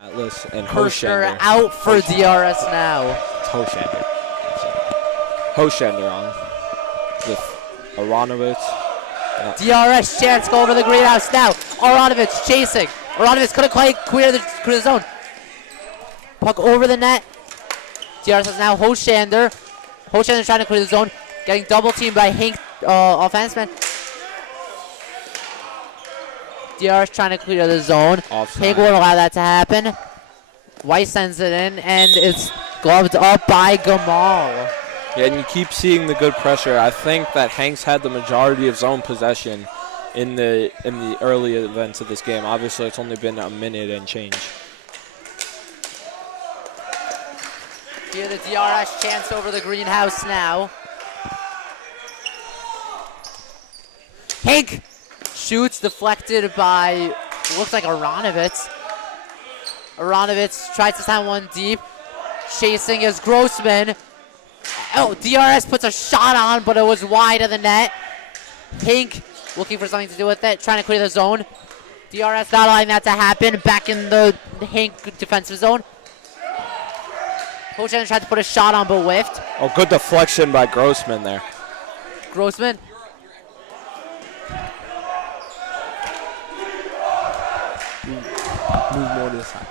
Atlas and Kirshner Hoshander. out for DRS now. It's Hoshander. Hoshander on with Aronovich. DRS chance go over the greenhouse now. Aronovich chasing. Aronovich couldn't quite clear the zone. Puck over the net. DRS has now Hoshander. Hoshander trying to clear the zone. Getting double teamed by HANC offenseman. DRS trying to clear the zone. HANC won't allow that to happen. Weiss sends it in, and it's gloved up by Gamal. Yeah, and you keep seeing the good pressure. I think that HANC's had the majority of zone possession in the early events of this game. Obviously, it's only been a minute and change. Here the DRS chance over the greenhouse now. HANC shoots deflected by, looks like Aronovich. Aronovich tries to send one deep. Chasing is Grossman. Oh, DRS puts a shot on, but it was wide of the net. HANC looking for something to do with it, trying to clear the zone. DRS not allowing that to happen. Back in the HANC defensive zone. Hoshander tried to put a shot on, but whiffed. Oh, good deflection by Grossman there. Grossman. Move more to the side.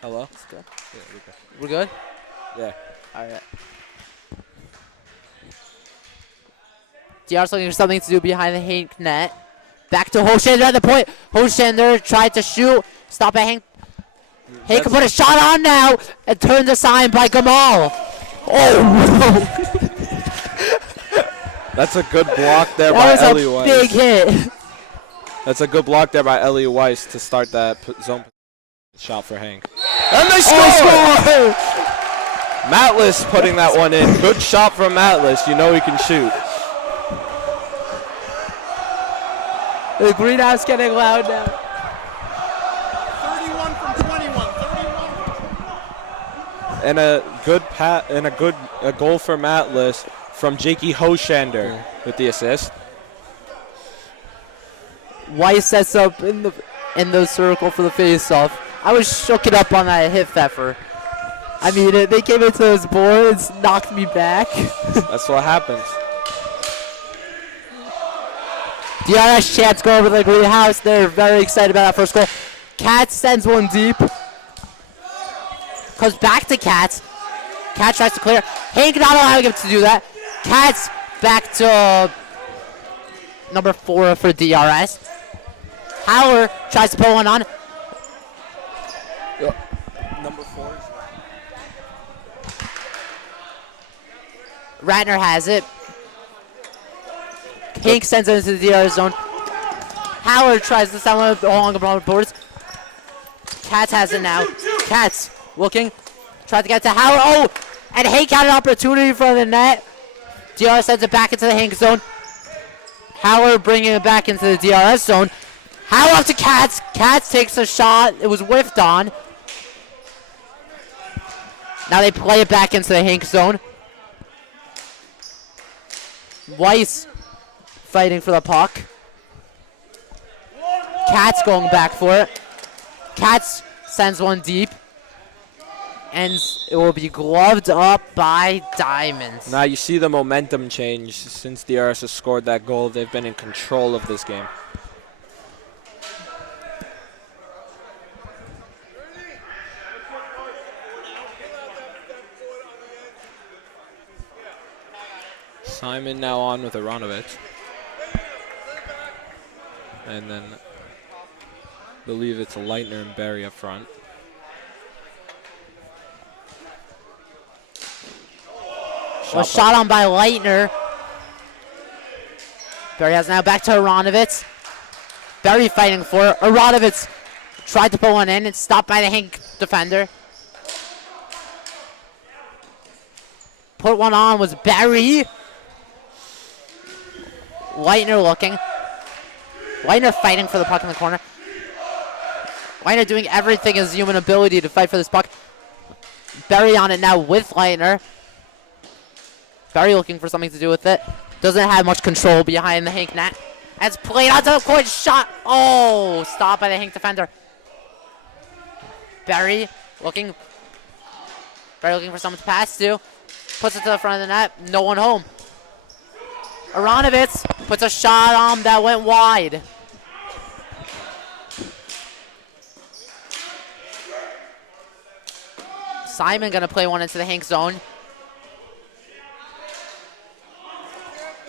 Hello? Good. Yeah, We're good? yeah. All right. DR's looking for something to do behind the HANC net. Back to Hoshander at the point. Hoshander tried to shoot. Stop at HANC. HANC can put a shot on now and turns aside by Gamal. Oh, no. That's a good block there That by was Ellie a Weiss. big hit. That's a good block there by Ellie Weiss to start that zone shot for HANC. And they score! Matlis putting that one in. Good shot from Matlis. You know he can shoot. The greenhouse getting loud now. 31 from 21. 31. And a goal for Matlis from Jakey Hoshander with the assist. Weiss sets up in the circle for the face-off. I was shooken up on that hit Pfeffer. I mean, they came into those boards, knocked me back. That's what happens. DRS chance go over the greenhouse. They're very excited about that first goal. Katz sends one deep. Comes back to Katz. Katz tries to clear. HANC not allowing him to do that. Katz back to number 4 for DRS. Howler tries to put one on. Number 4. Ratner has it. HANC sends it into the DRS zone. Howard tries to send one along the boards. Katz has it now. Katz looking. Tries to get to Howard. Oh! And HANC had an opportunity in front of the net. DRS sends it back into the HANC zone. Howard bringing it back into the DRS zone. Howard up to Katz. Katz takes a shot. It was whiffed on. Now they play it back into the HANC zone. Weiss fighting for the puck. Katz going back for it. Katz sends one deep. And it will be gloved up by Diamonds. Now you see the momentum change since DRS has scored that goal. They've been in control of this game. Simon now on with Aronovich. And then I believe it's Leitner and Barry up front. A shot on by Leitner. Barry has now back to Aronovich. Barry fighting for it. Aronovich tried to put one in. It's stopped by the HANC defender. Put one on was Barry. Leitner looking. Leitner fighting for the puck in the corner. Leitner doing everything in his human ability to fight for this puck. Barry on it now with Leitner. Barry looking for something to do with it. doesn't have much control behind the Hank net. As played onto the point shot. Oh, stopped by the Hank defender. Barry looking for someone to pass to. Puts it to the front of the net. No one home. Aronovitz puts a shot on that went wide. Simon gonna play one into the Hank zone.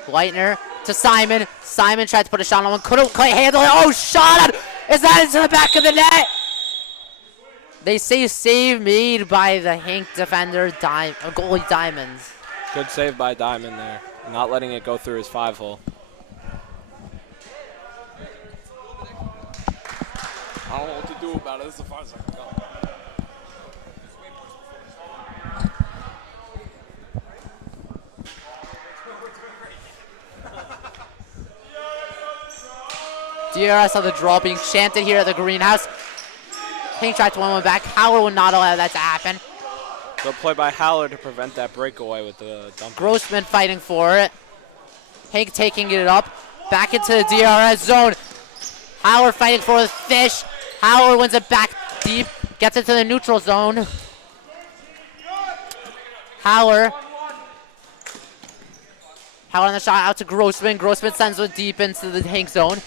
Leitner to Simon. Simon tried to put a shot on one. Couldn't quite handle it. Oh, shot! Is that into the back of the net? They say save made by the Hank defender, goalie Diamonds. Good save by Diamond there. Not letting it go through his 5-hole. I don't know what to do about it. This is the farthest I can go. DRS on the draw being chanted here at the greenhouse. Hank tried to win one back. Howard would not allow that to happen. Good play by Haller to prevent that breakaway with the dump. Grossman fighting for it. Hank taking it up. Back into the DRS zone. Howard fighting for the fish. Howard wins it back deep. Gets it to the neutral zone. Howard on the shot out to Grossman. Grossman sends one deep into the Hank zone.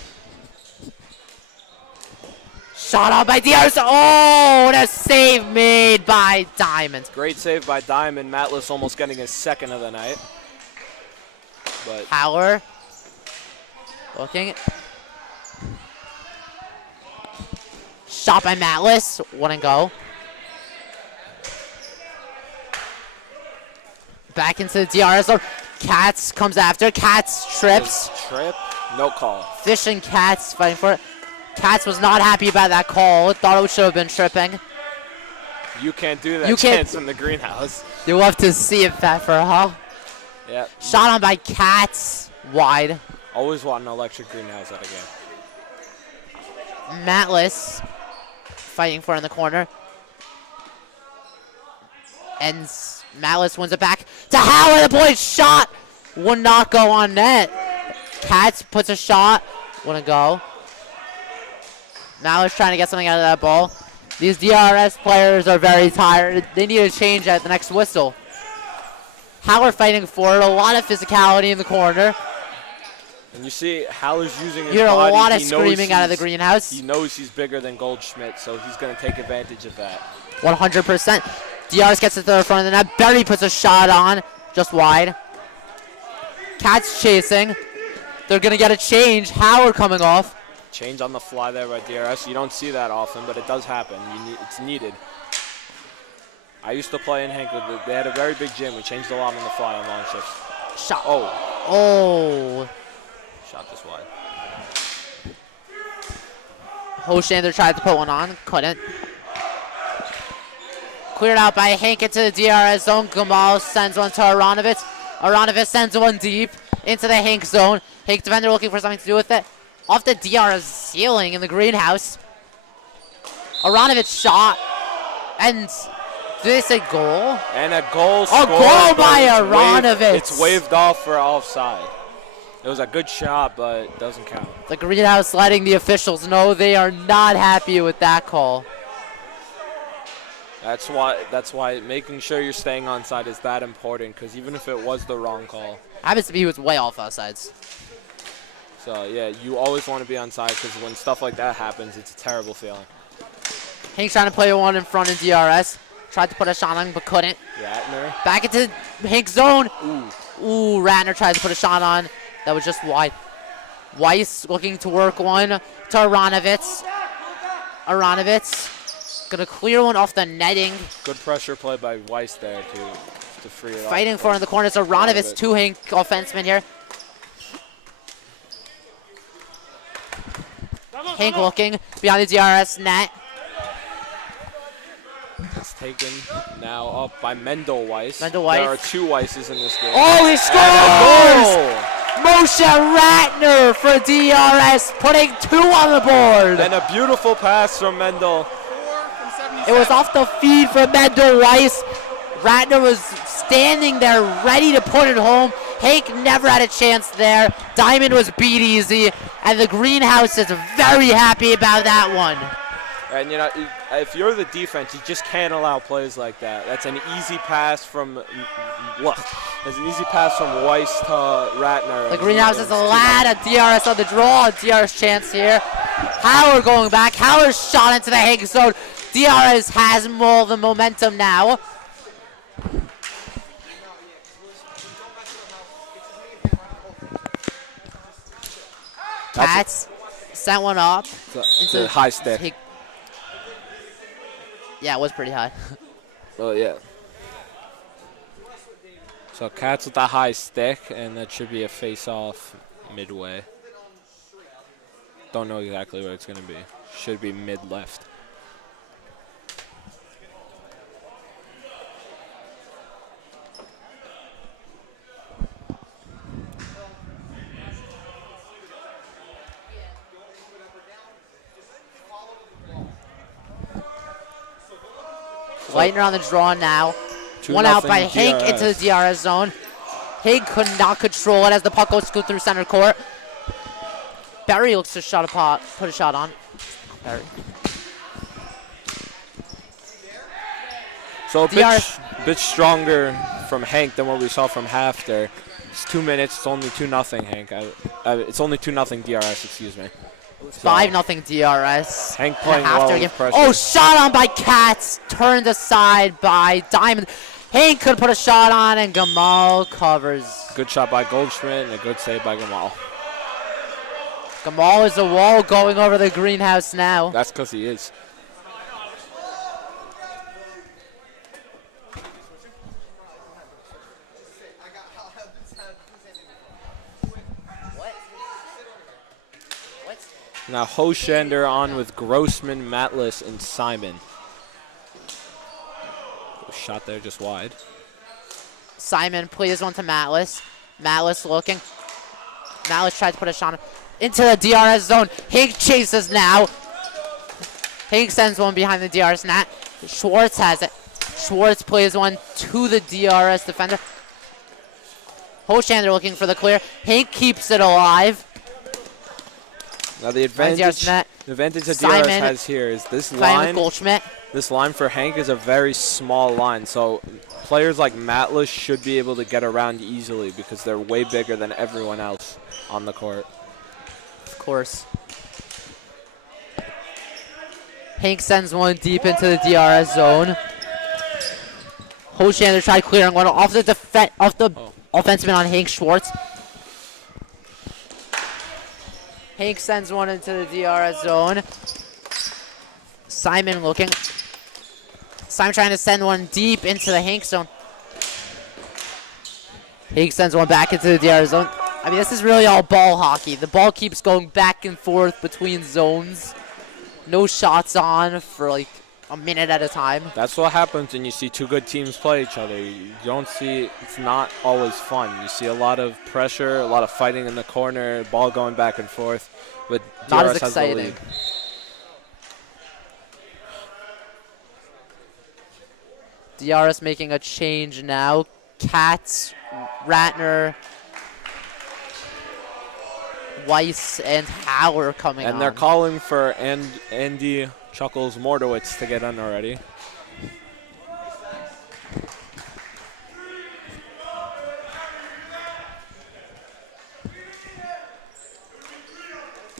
Shot out by DRS. Oh, and a save made by Diamond. Great save by Diamond. Matlis almost getting his second of the night. But Howard looking. Shot by Matlis. Wouldn't go. Back into the DRS zone. Katz comes after. Katz trips. Trip, no call. Fish and Katz fighting for it. Katz was not happy about that call. Thought it should have been tripping. You can't do that You can't- chance in the greenhouse. You love to see it, Pfeffer, huh? Yeah. Shot on by Katz. Wide. Always want an electric greenhouse at a game. Matlis fighting for it in the corner. And Matlis wins it back to Howard. The boy's shot would not go on net. Katz puts a shot. Wouldn't go. Matlis trying to get something out of that ball. These DRS players are very tired. They need a change at the next whistle. Howard fighting for it. A lot of physicality in the corner. And you see Haller's using his You hear a body. lot of He knows screaming out of the he's- greenhouse. He knows he's bigger than Goldschmidt, so he's going to take advantage of that. 100%. DRS gets it to the front of the net. Berry puts a shot on, just wide. Katz chasing. They're going to get a change. Howard coming off. Change on the fly there by DRS. You don't see that often, but it does happen. It's needed. I used to play in Hank. They had a very big gym. We changed a lot on the fly on long shifts. Shot. Oh, Oh. shot this wide. Hoshander tried to put one on. Couldn't. Cleared out by Hank into the DRS zone. Gamal sends one to Aronovitz. Aronovitz sends one deep into the Hank zone. Hank defender looking for something to do with it. Off the DRS ceiling in the greenhouse. Aronovitz shot. And did they say goal? And a goal A scored, goal but by it's Aronovitz. It's waved off for offside. It was a good shot, but it doesn't count. The greenhouse letting the officials know they are not happy with that call. That's why making sure you're staying on side is that important, because even if it was the wrong call. Happens to be he was way off outsides. So, yeah, you always want to be on side, because when stuff like that happens, it's a terrible feeling. Hank's trying to play one in front of DRS. Tried to put a shot on, but couldn't. Ratner. Back into Hank's zone. Ooh. Ooh, Ratner tries to put a shot on. That was just wide. Weiss looking to work one to Aronovitz. Aronovitz gonna clear one off the netting. Good pressure play by Weiss there to free it up. Fighting for it in the corner. It's Aronovitz, two Hank offensemen here. Hank looking behind the DRS net. It's taken now up by Mendel Weiss. Mendel Weiss. There are two Weisses in this game. Oh, he scores! Moshe Ratner for DRS, putting 2 on the board. And a beautiful pass from Mendel. It was off the feed from Mendel Weiss. Ratner was standing there ready to put it home. Hank never had a chance there. Diamond was beat easy, and the greenhouse is very happy about that one. And you know, if you're the defense, you just can't allow plays like that. That's an easy pass from Weiss to Ratner. The greenhouse is allowed a DRS on the draw, a DRS chance here. Howard going back. Howard shot into the Hank zone. DRS has more of the momentum now. Cats sent one up. Into the high stick. Yeah, it was pretty high. Oh, yeah. So Cats with the high stick, and that should be a face-off midway. Don't know exactly where it's going to be. Should be mid-left. Lightner on the draw now. One out by Hank into the DRS zone. Hank could not control it as the puck goes through center court. Barry looks to put a shot on. Barry. So a bit stronger from Hank than what we saw from Hafter. It's 2 minutes. It's only 2-0 Hank. It's only 2-0 DRS. Excuse me. 5-0 DRS. Hank playing well with pressure. Oh, shot on by Katz. Turned aside by Diamond. Hank could put a shot on, and Gamal covers. Good shot by Goldschmidt and a good save by Gamal. Gamal is a wall going over the greenhouse now. That's because he is. Now Hoshander on with Grossman, Matlis, and Simon. Shot there just wide. Simon plays one to Matlis. Matlis looking. Matlis tries to put a shot into the DRS zone. Hank chases now. Hank sends one behind the DRS net. Schwartz has it. Schwartz plays one to the DRS defender. Hoshander looking for the clear. Hank keeps it alive. Now the advantage that DRS has here is this line. This line for Hank is a very small line, so players like Matlis should be able to get around easily because they're way bigger than everyone else on the court. Of course. Hank sends one deep into the DRS zone. Hoshander tried clearing one off the offenseman on Hank Schwartz. Hank sends one into the DRS zone. Simon looking. Simon trying to send one deep into the Hank zone. Hank sends one back into the DRS zone. I mean, this is really all ball hockey. The ball keeps going back and forth between zones. No shots on for like a minute at a time. That's what happens when you see two good teams play each other. You don't see, it's not always fun. You see a lot of pressure, a lot of fighting in the corner, ball going back and forth. But not DRS as exciting. has the lead. DRS making a change now. Katz, Ratner, Weiss, and Howard coming on. And they're calling for Andy Chuckles Mordowitz to get in already.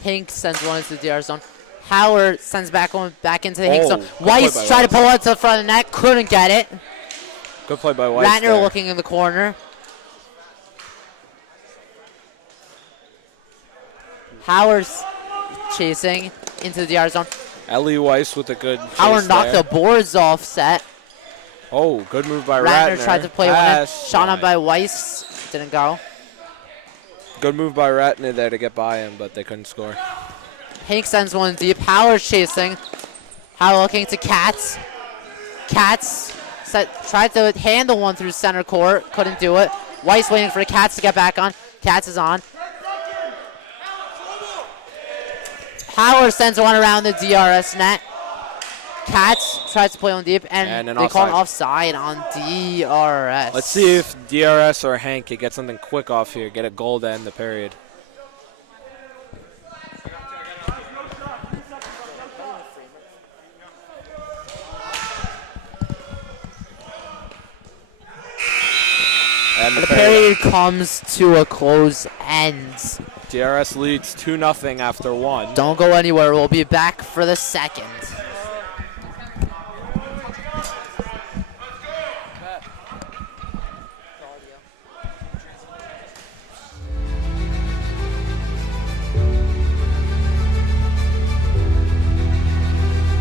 Hank sends one into the DRS zone. Howard sends one back into the Hank zone. Weiss Weiss tried to pull it to the front of the net, couldn't get it. Good play by Weiss. Ratner there. looking in the corner. Howard's chasing into the DRS zone. Ellie Weiss with a good chase Howard knocked there. the boards offset. Oh, good move by Ratner. Ratner tried to play one in. Shot on by Weiss. Didn't go. Good move by Ratner there to get by him, but they couldn't score. Hank sends one deep. Howard chasing. Howard looking to Katz. Katz tried to handle one through center court. Couldn't do it. Weiss waiting for Katz to get back on. Katz is on. Howard sends one around the DRS net. Cats tries to play on deep, and an they call an offside. offside on DRS. Let's see if DRS or Hank can get something quick off here, get a goal to end the period. And The period comes to a close end. DRS leads 2-0 after 1. Don't go anywhere. We'll be back for the second.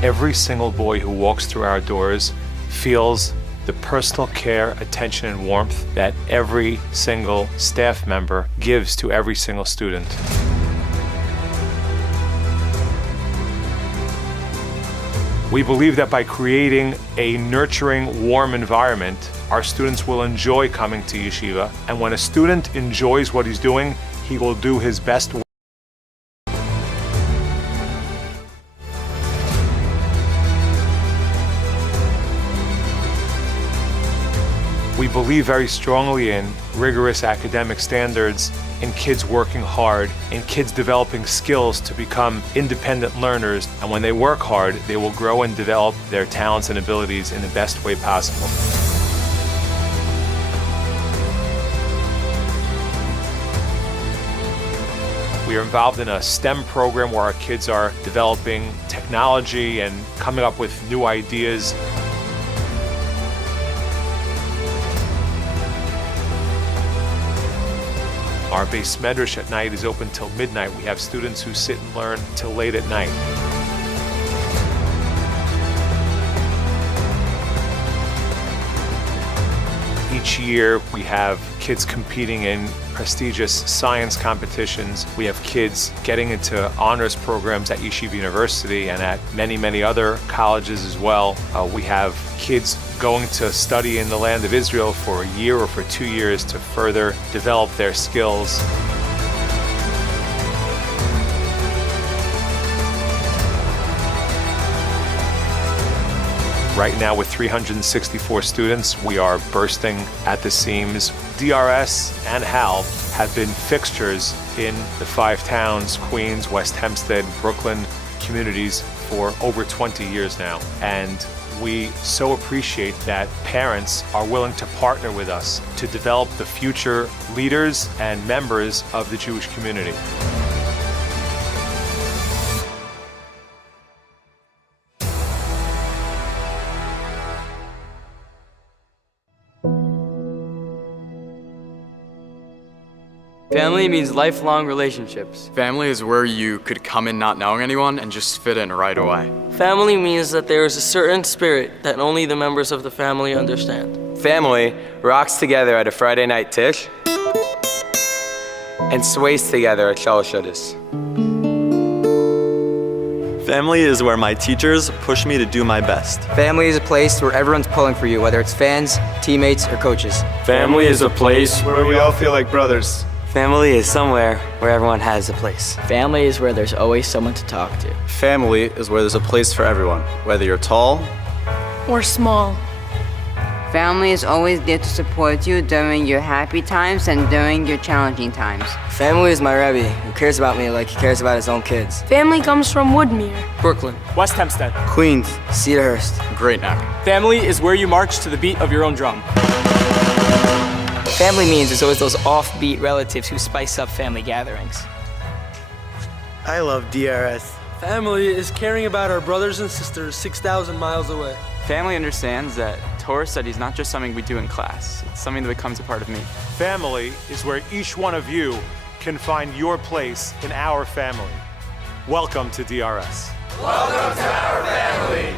Every single boy who walks through our doors feels the personal care, attention, and warmth that every single staff member gives to every single student. We believe that by creating a nurturing, warm environment, our students will enjoy coming to yeshiva, and when a student enjoys what he's doing, he will do his best work. We believe very strongly in rigorous academic standards, in kids working hard, in kids developing skills to become independent learners, and when they work hard, they will grow and develop their talents and abilities in the best way possible. We are involved in a STEM program where our kids are developing technology and coming up with new ideas. Our base medrash at night is open till midnight. We have students who sit and learn till late at night. Each year we have kids competing in prestigious science competitions. We have kids getting into honors programs at Yeshiva University and at many, many other colleges as well. We have kids going to study in the land of Israel for a year or for 2 years to further develop their skills. Right now with 364 students, we are bursting at the seams. DRS and HAL have been fixtures in the 5 towns, Queens, West Hempstead, Brooklyn communities for over 20 years now. And we so appreciate that parents are willing to partner with us to develop the future leaders and members of the Jewish community. Family means lifelong relationships. Family is where you could come in not knowing anyone and just fit in right away. Family means that there is a certain spirit that only the members of the family understand. Family rocks together at a Friday night tish and sways together at Shalosh Shudas. Family is where my teachers push me to do my best. Family is a place where everyone's pulling for you, whether it's fans, teammates, or coaches. Family is a place Where we all feel like brothers. Family is somewhere where everyone has a place. Family is where there's always someone to talk to. Family is where there's a place for everyone, whether you're tall or small. Family is always there to support you during your happy times and during your challenging times. Family is my Rebbe, who cares about me like he cares about his own kids. Family comes from Woodmere, Brooklyn, West Hempstead, Queens, Cedarhurst, Great Neck. Family is where you march to the beat of your own drum. Family means there's always those offbeat relatives who spice up family gatherings. I love DRS. Family is caring about our brothers and sisters 6,000 miles away. Family understands that Torah study is not just something we do in class. It's something that becomes a part of me. Family is where each one of you can find your place in our family. Welcome to DRS. Welcome to our family.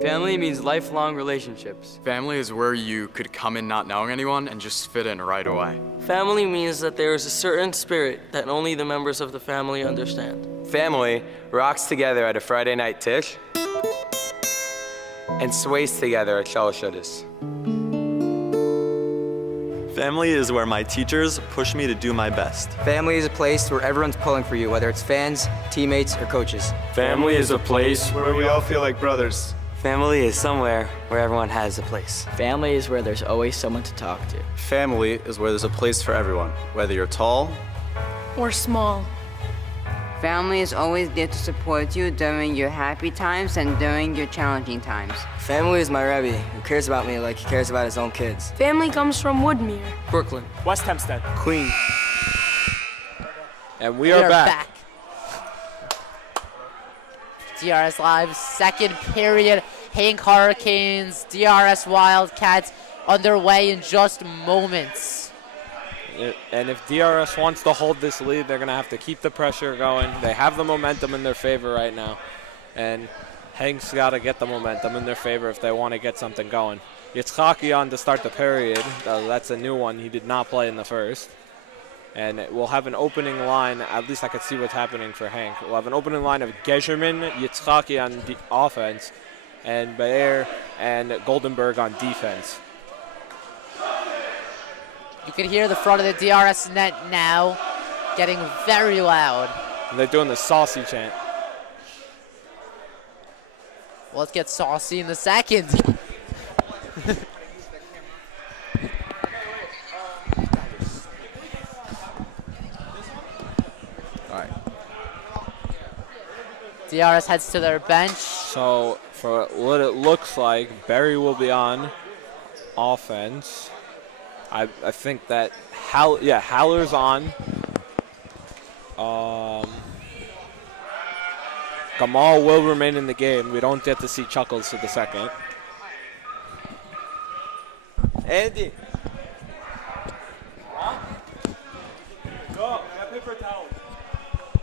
Family means lifelong relationships. Family is where you could come in not knowing anyone and just fit in right away. Family means that there is a certain spirit that only the members of the family understand. Family rocks together at a Friday night tish and sways together at Shalosh Shudas. Family is where my teachers push me to do my best. Family is a place where everyone's pulling for you, whether it's fans, teammates, or coaches. Family is a place where we all feel like brothers. Family is somewhere where everyone has a place. Family is where there's always someone to talk to. Family is where there's a place for everyone, whether you're tall or small. Family is always there to support you during your happy times and during your challenging times. Family is my Rebbe, who cares about me like he cares about his own kids. Family comes from Woodmere, Brooklyn, West Hempstead, Queens. And we are back. DRS Live, second period. HANC Hurricanes, DRS Wildcats underway in just moments. And if DRS wants to hold this lead, they're going to have to keep the pressure going. They have the momentum in their favor right now. And HANC's got to get the momentum in their favor if they want to get something going. Yitzhaki on to start the period. That's a new one. He did not play in the first. And we'll have an opening line. At least I could see what's happening for HANC. We'll have an opening line of Gezerman, Yitzhaki on offense, and Baer and Goldenberg on defense. You can hear the front of the DRS net now getting very loud. And they're doing the saucy chant. Well, let's get saucy in the second. All right. DRS heads to their bench. So for what it looks like, Barry will be on offense. I think that Haller's on. Gamal will remain in the game. We don't get to see Chuckles for the second. Andy. Go, get paper towel.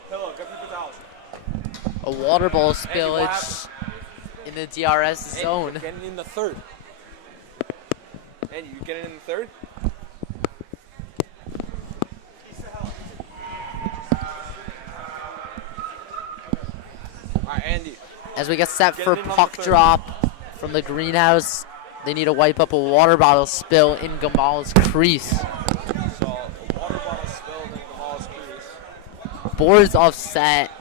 Pillow, get paper towel. A water ball spillage in the DRS zone. Andy, getting in the third. Andy, you getting in the third? All right, Andy. As we get set for puck drop from the greenhouse, they need to wipe up a water bottle spill in Gamal's crease. So, a water bottle spilled in Gamal's crease. Boards offset.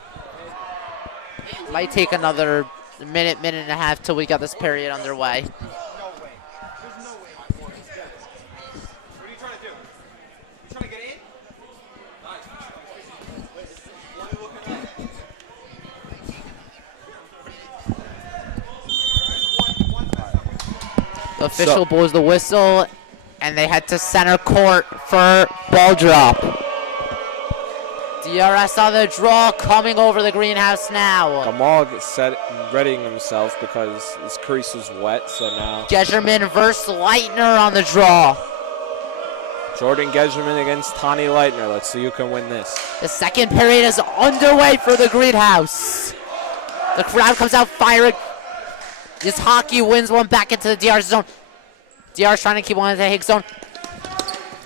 Might take another minute and a half till we get this period underway. The official blows the whistle, and they head to center court for ball drop. DRS on the draw, coming over the greenhouse now. Gamal gets readying himself because his crease was wet, so now. Gezerman versus Leitner on the draw. Jordan Gezerman against Tani Leitner. Let's see who can win this. The second period is underway for the greenhouse. The crowd comes out firing. This hockey wins one back into the DRS zone. DRS trying to keep one into the HANC zone.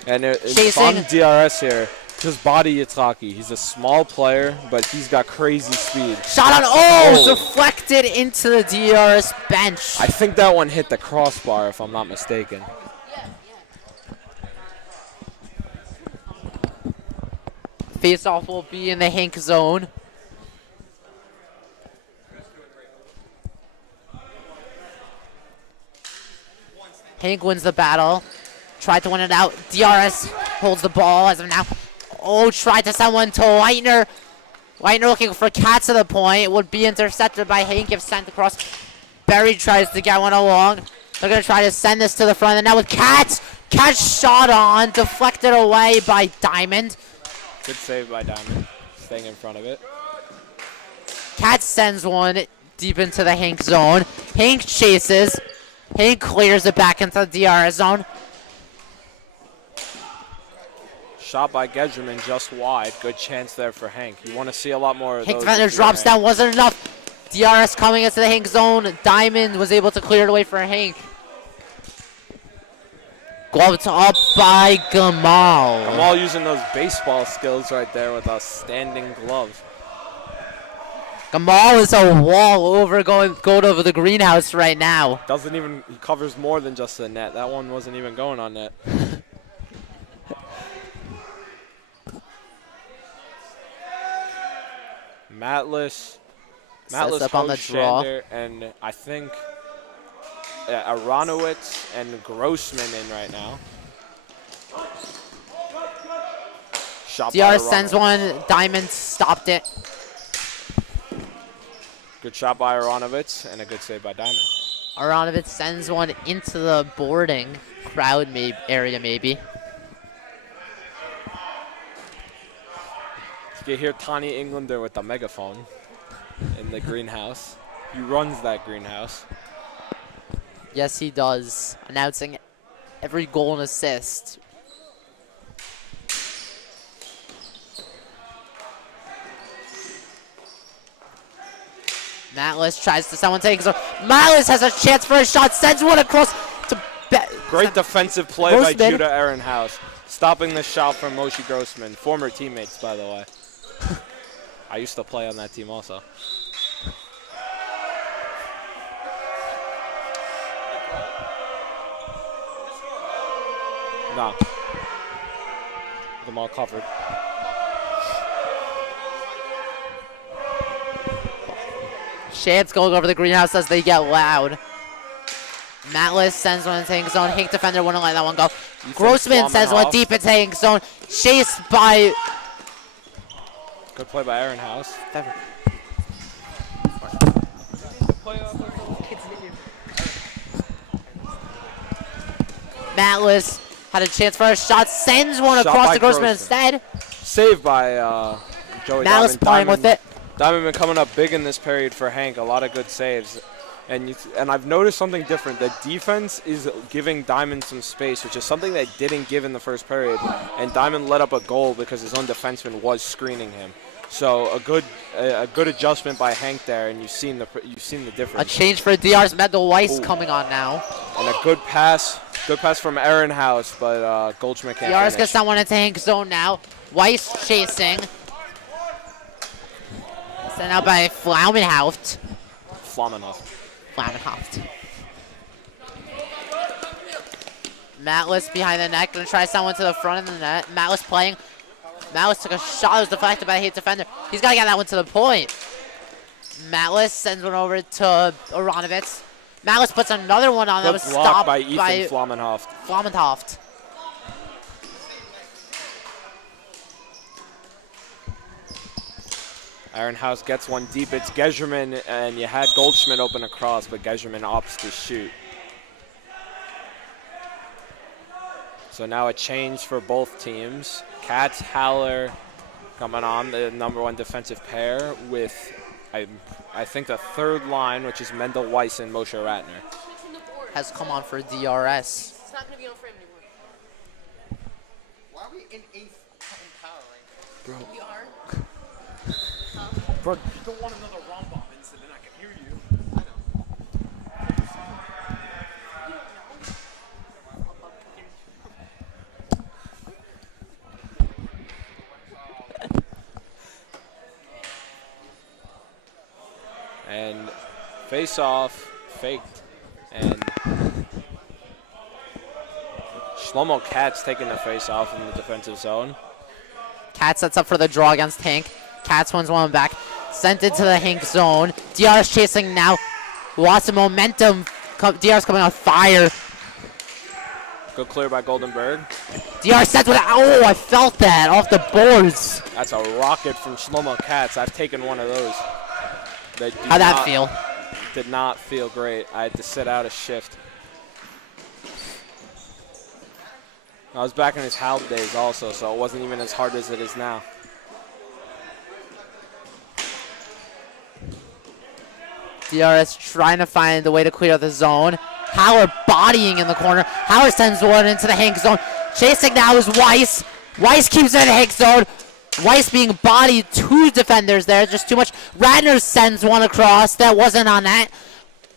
And it's Chasing. on DRS here. Just body Yitzhaki. He's a small player, but he's got crazy speed. Shot on, deflected into the DRS bench. I think that one hit the crossbar, if I'm not mistaken. Face-off will be in the HANC zone. HANC wins the battle. Tried to win it out. DRS holds the ball as of now. Oh, tried to send one to Leitner. Leitner looking for Katz at the point. It would be intercepted by HANC if sent across. Berry tries to get one along. They're going to try to send this to the front. And now with Katz. Katz shot on. Deflected away by Diamond. Good save by Diamond. Staying in front of it. Katz sends one deep into the HANC zone. HANC chases. HANC clears it back into the DRS zone. Shot by Gezerman just wide. Good chance there for HANC. You want to see a lot more of HANC those. defender drops down. Wasn't enough. DRS coming into the HANC zone. Diamond was able to clear it away for HANC. Gloved up by Gamal. Gamal using those baseball skills right there with a standing glove. Gamal is a wall over going over the greenhouse right now. He covers more than just the net. That one wasn't even going on net. Matlis Sets up on the draw. Shander, and I think Aronowitz and Grossman in right now. Shot by DRS sends Aronowitz. one. Diamond stopped it. Good shot by Aronowitz and a good save by Diamond. Aronowitz sends one into the boarding crowd area maybe. You hear Tony Englander with the megaphone in the greenhouse. He runs that greenhouse. Yes, he does. Announcing every goal and assist. Matlis tries to someone take so Matlis has a chance for a shot, sends one across to Great defensive play by Judah Ehrenhaus, stopping the shot from Moshe Grossman, former teammates, by the way. I used to play on that team also. No. Them all covered. Chance going over the greenhouse as they get loud. Matlis sends one into Hank zone. Hank defender wouldn't let that one go. Grossman sends one deep into Hank zone. Chased by... Good play by Ehrenhaus. Matlis had a chance for a shot. Sends one across to Grossman instead. Saved by Joey Matlis Diamond. playing with it. Diamond been coming up big in this period for Hank. A lot of good saves. And I've noticed something different. The defense is giving Diamond some space, which is something they didn't give in the first period. And Diamond let up a goal because his own defenseman was screening him. So a good adjustment by Hank there, and you've seen the difference. A change for DR's Mendel Weiss coming on now. And a good pass from Ehrenhaus, but Goldschmidt can't DR's finish. gets that one into Hank zone now. Weiss chasing. Sent out by Flaumenhaupt. Flaumenhaupt. Matlis behind the net, gonna try someone to the front of the net. Matlis playing. Matlis took a shot, it was deflected by the Heat defender. He's gotta get that one to the point. Matlis sends one over to Aronowitz. Matlis puts another one on that was stopped by Ethan Flaumenhaupt. Flaumenhaupt. Ehrenhaus gets one deep. It's Gescherman, and you had Goldschmidt open across, but Gescherman opts to shoot. So now a change for both teams. Katz, Haller coming on, the #1 defensive pair with, I think, the third line, which is Mendel Weiss and Moshe Ratner. Has come on for DRS. It's not going to be on frame anymore. Why are we in 8th power rank? Bro. We are. Bro, you don't want another Rombom incident. I can hear you. And face off, faked, and Shlomo Katz taking the face off in the defensive zone. Katz sets up for the draw against Hank. Katz wins one back. Sent into the Hank zone. DR's chasing now. Lots of momentum. DR's coming on fire. Good clear by Goldenberg. DR sets one. Oh, I felt that off the boards. That's a rocket from Shlomo Katz. I've taken one of those. How'd that feel? Did not feel great. I had to sit out a shift. I was back in his Halb days also, so it wasn't even as hard as it is now. DRS trying to find the way to clear the zone. Howard bodying in the corner. Howard sends one into the Hank zone. Chasing now is Weiss. Weiss keeps it in the Hank zone. Weiss being bodied, 2 defenders there, just too much. Radner sends one across. That wasn't on that.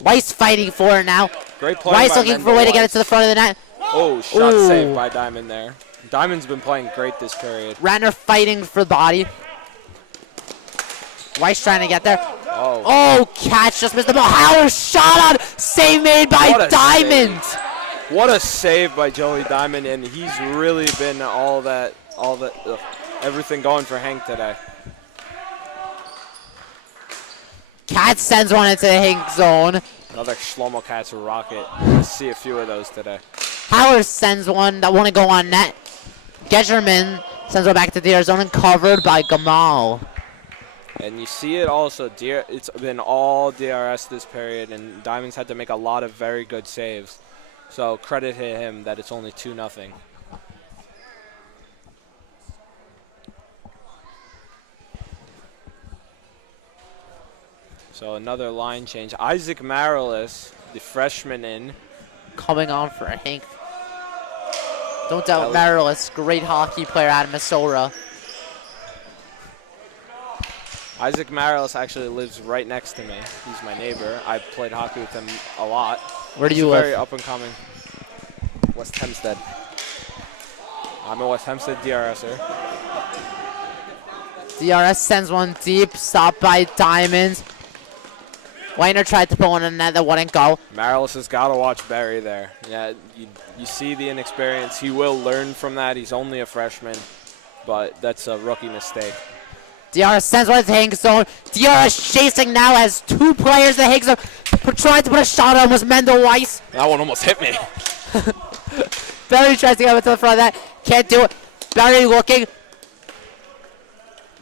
Weiss fighting for it now. Great play Weiss by looking for a way to get it to the front of the net. Oh, shot saved by Diamond there. Diamond's been playing great this period. Radner fighting for the body. Weiss trying to get there. Oh, catch, just missed the ball. Howard shot on, save made by Diamond. What a save by Joey Diamond, and he's really been everything going for Hank today. Cat sends one into the Hank zone. Another Shlomo Katz rocket. I see a few of those today. Howard sends one that want to go on net. Gescherman sends one back to DRS zone and covered by Gamal. And you see it also. It's been all DRS this period, and Diamonds had to make a lot of very good saves. So credit to him that it's only 2-0. So another line change. Isaac Marilis, the freshman in. Coming on for Hank. Don't doubt Marilis, great hockey player out of Missouri. Isaac Marilis actually lives right next to me. He's my neighbor. I played hockey with him a lot. Where do you live? Very up and coming. West Hempstead. I'm a West Hempstead DRSer. DRS sends one deep, stopped by Diamonds. Weiner tried to put one in net that wouldn't go. Marilis has got to watch Barry there. Yeah, you see the inexperience. He will learn from that. He's only a freshman, but that's a rookie mistake. DRS sends one to Hank zone. DRS chasing now has 2 players in the Hank zone. Trying to put a shot on was Mendel Weiss. That one almost hit me. Barry tries to get to the front of that. Can't do it. Barry looking.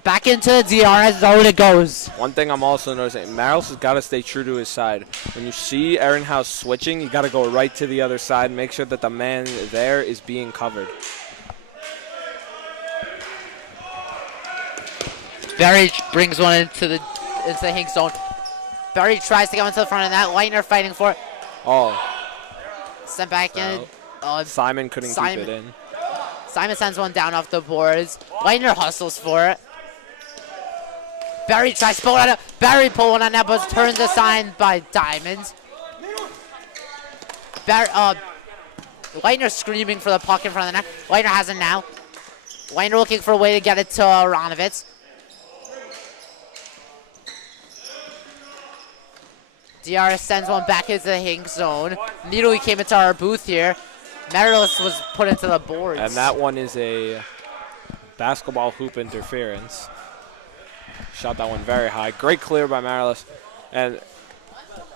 Back into the DRS zone it goes. One thing I'm also noticing, Marilis has got to stay true to his side. When you see Ehrenhaus switching, you got to go right to the other side. Make sure that the man there is being covered. Barry brings one into the Hank zone. Barry tries to get into the front of that. Leitner fighting for it. Oh. Sent back in. Simon couldn't keep it in. Simon sends one down off the boards. Leitner hustles for it. Barry tries to pull it out. Barry pull one on that, but turns aside by Diamonds. Leitner screaming for the puck in front of the net. Leitner has it now. Leitner looking for a way to get it to Aronovitz. DRS sends one back into the Hank zone. Needley came into our booth here. Marilis was put into the boards. And that one is a basketball hoop interference. Shot that one very high. Great clear by Marilis. And,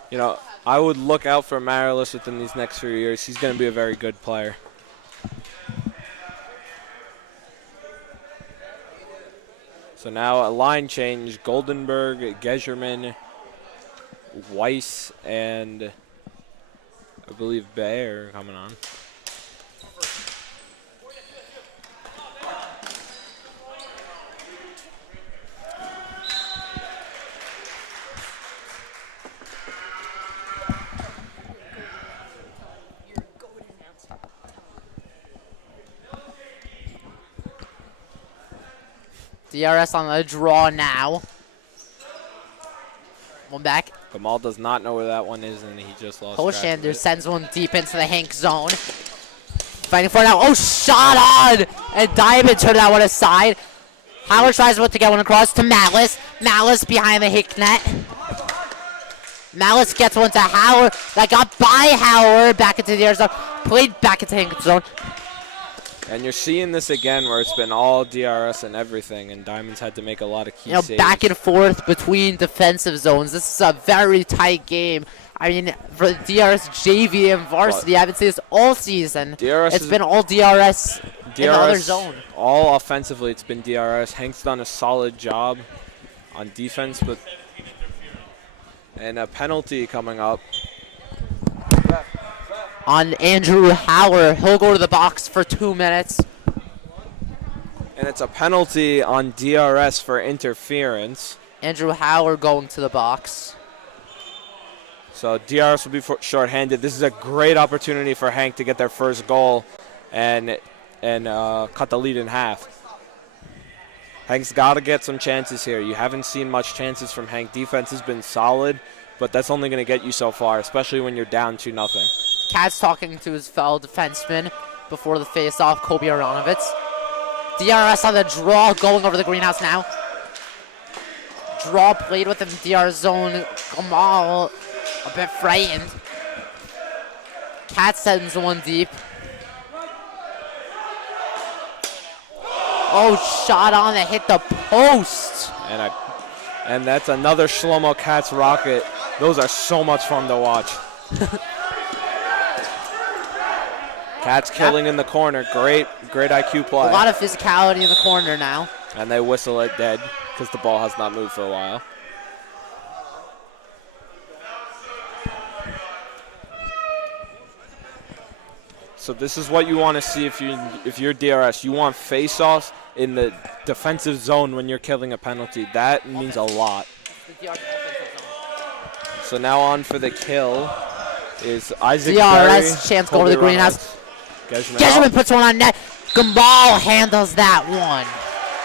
you know, I would look out for Marilis within these next few years. He's going to be a very good player. So now a line change. Goldenberg, Gescherman, Weiss, and I believe Bayer coming on. DRS on the draw now. One back. Gamal does not know where that one is, and he just lost track of Hoshander it. sends one deep into the Hank zone. Fighting for it now. Oh, shot on! And Diamond turned that one aside. Howard tries to get one across to Malice. Malice behind the Hick net. Malice gets one to Howard. That got by Howard. Back into the air zone. Played back into Hank zone. And you're seeing this again where it's been all DRS and everything, and Diamonds had to make a lot of key saves. Back and forth between defensive zones. This is a very tight game. I mean, for DRS JV and Varsity, I haven't seen this all season. It's been all DRS in the other zone. All offensively, it's been DRS. Hank's done a solid job on defense, and a penalty coming up. On Andrew Howard. He'll go to the box for 2 minutes. And it's a penalty on DRS for interference. Andrew Howard going to the box. So DRS will be shorthanded. This is a great opportunity for Hank to get their first goal and cut the lead in half. Hank's got to get some chances here. You haven't seen much chances from Hank. Defense has been solid, but that's only going to get you so far, especially when you're down 2-0. Katz talking to his fellow defenseman before the face-off, Kobe Aronovitz. DRS on the draw, going over the greenhouse now. Draw played with him, DRS zone. Gamal a bit frightened. Katz sends one deep. Oh, shot on that hit the post. And that's another Shlomo Katz rocket. Those are so much fun to watch. Katz killing in the corner. Great IQ play. A lot of physicality in the corner now. And they whistle it dead because the ball has not moved for a while. So this is what you want to see if you're DRS. You want face-offs in the defensive zone when you're killing a penalty. That means a lot. So now on for the kill is Isaac DRS, chance go to the greenhouse. Gesherman puts one on net. Gamal handles that one.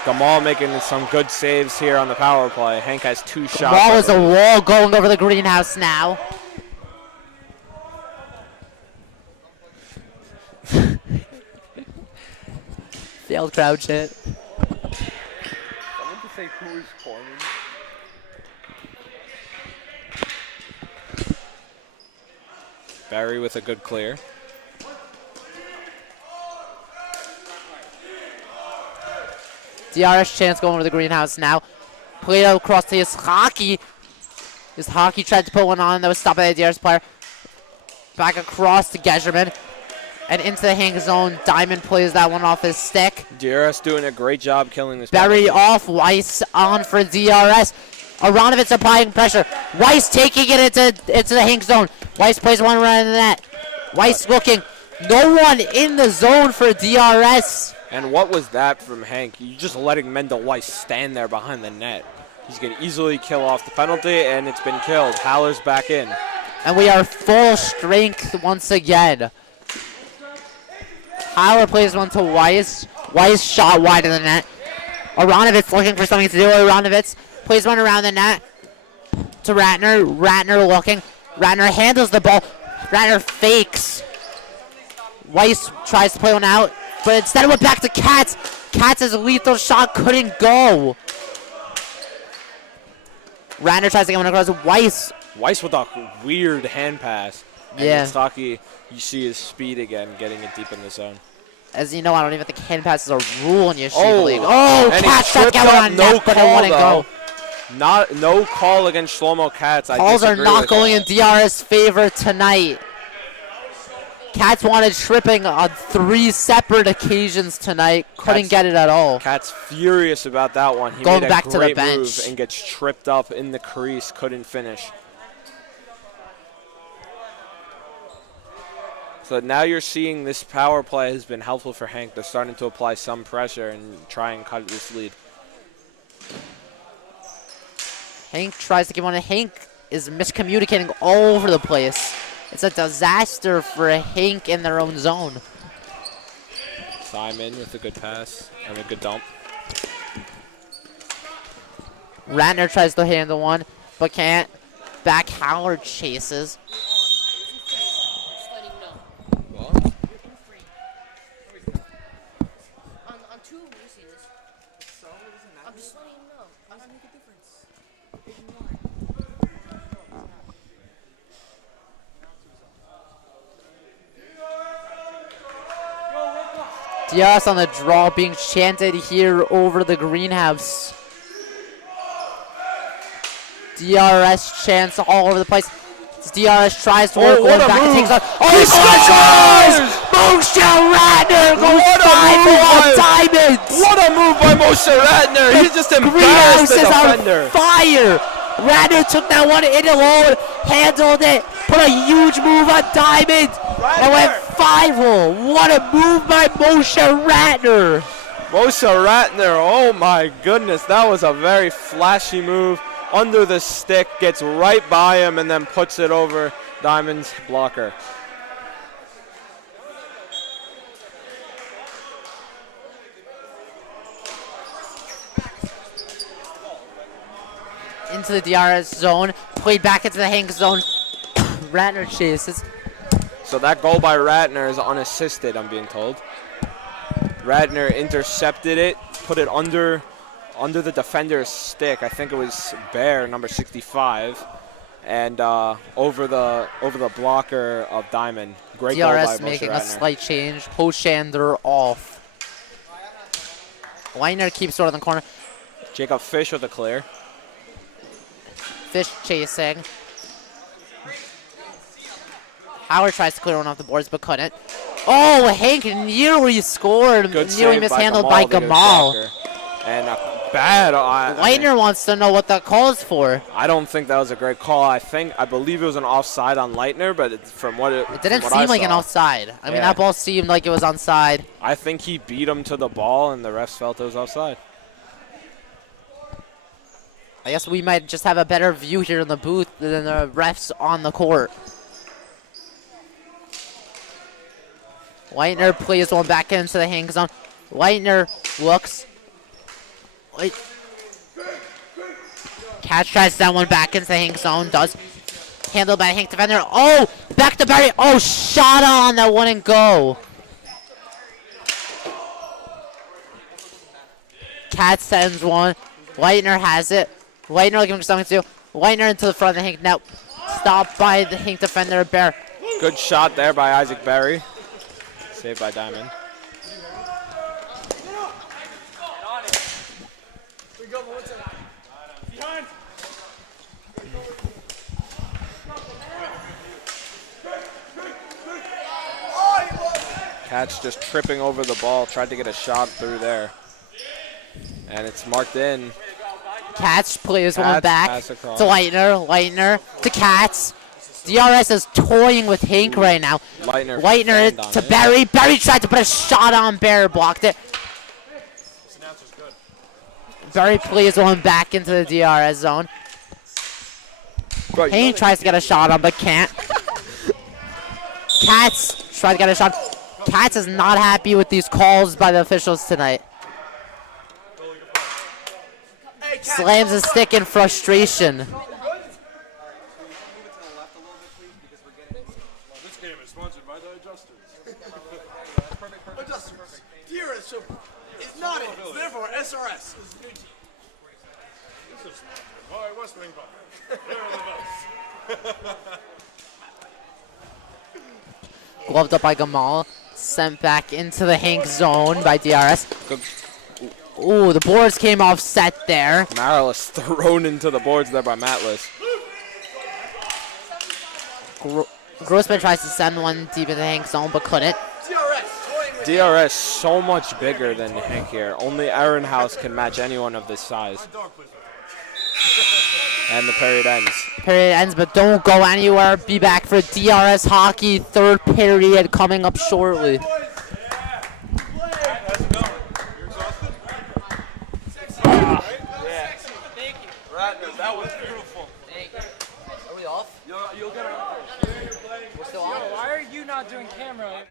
Gamal making some good saves here on the power play. Hank has 2 shots. Gamal is a wall going over the greenhouse now. Failed crouch hit. Someone to say who is cornered. Barry with a good clear. DRS chance going to the greenhouse now. Played out across to his hockey. His hockey tried to put one on that was stopped by the DRS player. Back across to Gesherman. And into the Hank zone. Diamond plays that one off his stick. DRS doing a great job killing this. Berry off. Weiss on for DRS. Aronovitz applying pressure. Weiss taking it into the Hank zone. Weiss plays one around the net. Weiss looking. No one in the zone for DRS. And what was that from Hank? You just letting Mendel Weiss stand there behind the net. He's going to easily kill off the penalty, and it's been killed. Haller's back in. And we are full strength once again. Haller plays one to Weiss. Weiss shot wide of the net. Aronovitz looking for something to do. Aronovitz plays one around the net to Ratner. Ratner looking. Ratner handles the ball. Ratner fakes. Weiss tries to play one out, but instead it went back to Katz. Katz's lethal shot couldn't go. Ratner tries to get one across. Weiss with a weird hand pass. And Yeah. Mitsaki, you see his speed again, getting it deep in the zone. As you know, I don't even think hand passes are a rule in Yeshiva Oh, League. Oh, and Katz he tried to tripped get one up, on no net, but it call, wouldn't go. No call against Shlomo Katz. Calls are not going in DRS' favor tonight. Katz wanted tripping on 3 separate occasions tonight. Couldn't get it at all. Katz furious about that one. He Going made a back to the great bench. move and gets tripped up in the crease. Couldn't finish. So now you're seeing this power play has been helpful for Hank. They're starting to apply some pressure and try and cut this lead. Hank tries to get one. Hank is miscommunicating all over the place. It's a disaster for Hank in their own zone. Simon with a good pass and a good dump. Ratner tries to handle one, but can't. Back Howard chases. On 2 races. So it doesn't matter. I'm just letting you know. I'm not making a difference. DRS on the draw being chanted here over the greenhouse. DRS chants all over the place. DRS tries to work one back and takes on. Oh, he scores! Moshe Ratner goes 5 diamonds! What a move by Moshe Ratner! He just Greenhouse embarrassed the is defender. on fire! Ratner took that one in alone, handled it, put a huge move on Diamond, and went 5-0. What a move by Moshe Ratner! Moshe Ratner, oh my goodness, that was a very flashy move. Under the stick, gets right by him, and then puts it over Diamond's blocker. Into the DRS zone, played back into the Hank zone. Ratner chases. So that goal by Ratner is unassisted, I'm being told. Ratner intercepted it, put it under the defender's stick. I think it was Bear, number 65, and over the blocker of Diamond. Great goal by DRS Moshe making Ratner. a slight change. Hoshander off. Weiner keeps it in the corner. Jacob Fish with a clear. fish chasing. Howard tries to clear one off the boards, but couldn't. Oh, Hank nearly scored. Good Nearly save mishandled by to get a Gamal. blocker. And a bad. Leitner wants to know what that call's for. I don't think that was a great call. I believe it was an offside on Leitner, but from what it didn't seem like an offside. I mean, that ball seemed like it was onside. I think he beat him to the ball, and the refs felt it was offside. I guess we might just have a better view here in the booth than the refs on the court. Leitner plays one back into the Hank zone. Leitner looks. Catch tries that one back into the Hank zone. Does. Handled by the Hank defender. Oh, back to Barry. Oh, shot on. That wouldn't go. Cat sends one. Leitner has it. Leitner looking for something to do. Leitner into the front of the Hank net. Stopped by the Hank defender, Bear. Good shot there by Isaac Berry. Saved by Diamond. Catch just tripping over the ball, tried to get a shot through there. And it's marked in. Katz plays one back to Leitner. Leitner to Katz. DRS is toying with Hank right now. Leitner to Barry. Barry tried to put a shot on Bear, blocked it. Barry plays one back into the DRS zone. Hank tries to get a shot on, but can't. Katz tries to get a shot. Katz is not happy with these calls by the officials tonight. Slams his stick in frustration. This game is sponsored by the Adjusters. Adjusters. DRS is not it. It's therefore SRS. This is my West Wing Buck. They're the best. Gloved up by Gamal. Sent back into the Hank zone by DRS. Ooh, the boards came off set there. Marilis thrown into the boards there by Matlis. Grossman tries to send one deep into the Hank zone, but couldn't. DRS so much bigger than Hank here. Only Aaron House can match anyone of this size. And the period ends. Period ends, but don't go anywhere. Be back for DRS hockey. Third period coming up shortly. That was beautiful. Are we off? You'll get it. We're still on? Why are you not doing camera?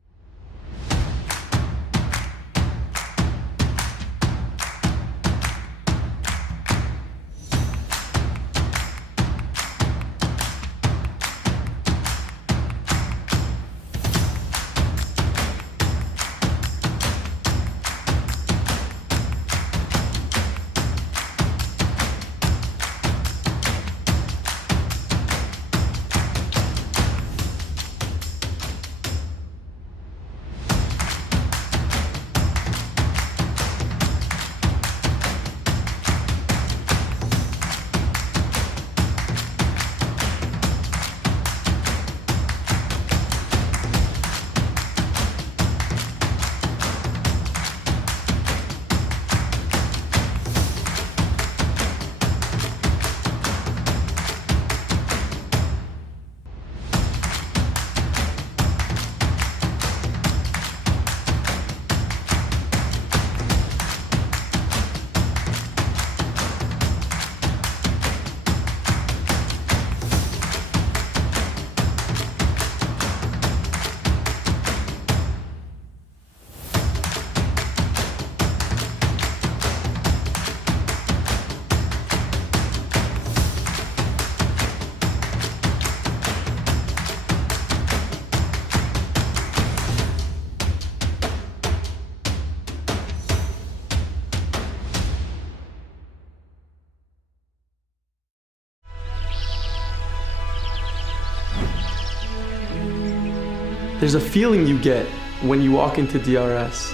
There's a feeling you get when you walk into DRS.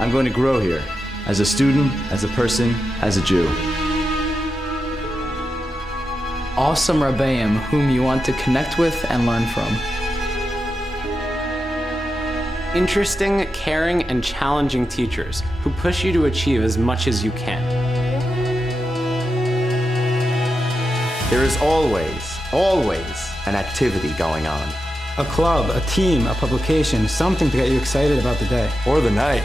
I'm going to grow here, as a student, as a person, as a Jew. awesome Rebbeim whom you want to connect with and learn from. Interesting, caring, and challenging teachers who push you to achieve as much as you can. There is always an activity going on. A club, a team, a publication, something to get you excited about the day. Or the night.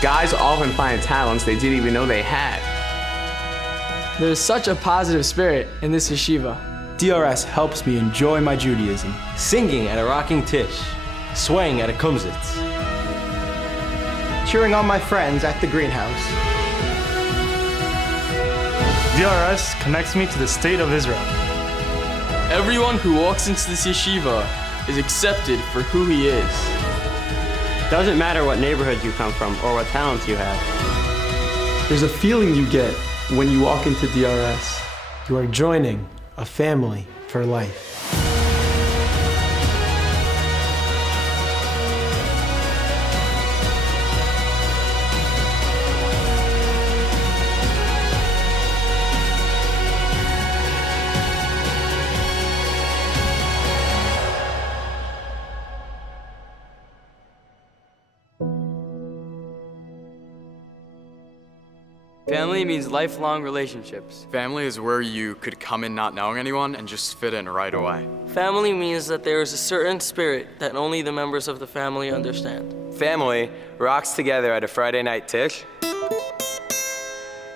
Guys often find talents they didn't even know they had. There's such a positive spirit in this yeshiva. DRS helps me enjoy my Judaism. Singing at a rocking tish, swaying at a kumsitz. Cheering on my friends at the greenhouse. DRS connects me to the state of Israel. Everyone who walks into this yeshiva is accepted for who he is. Doesn't matter what neighborhood you come from or what talents you have. There's a feeling you get when you walk into DRS. You are joining a family for life. Family means lifelong relationships. Family is where you could come in not knowing anyone and just fit in right away. Family means that there is a certain spirit that only the members of the family understand. Family rocks together at a Friday night tish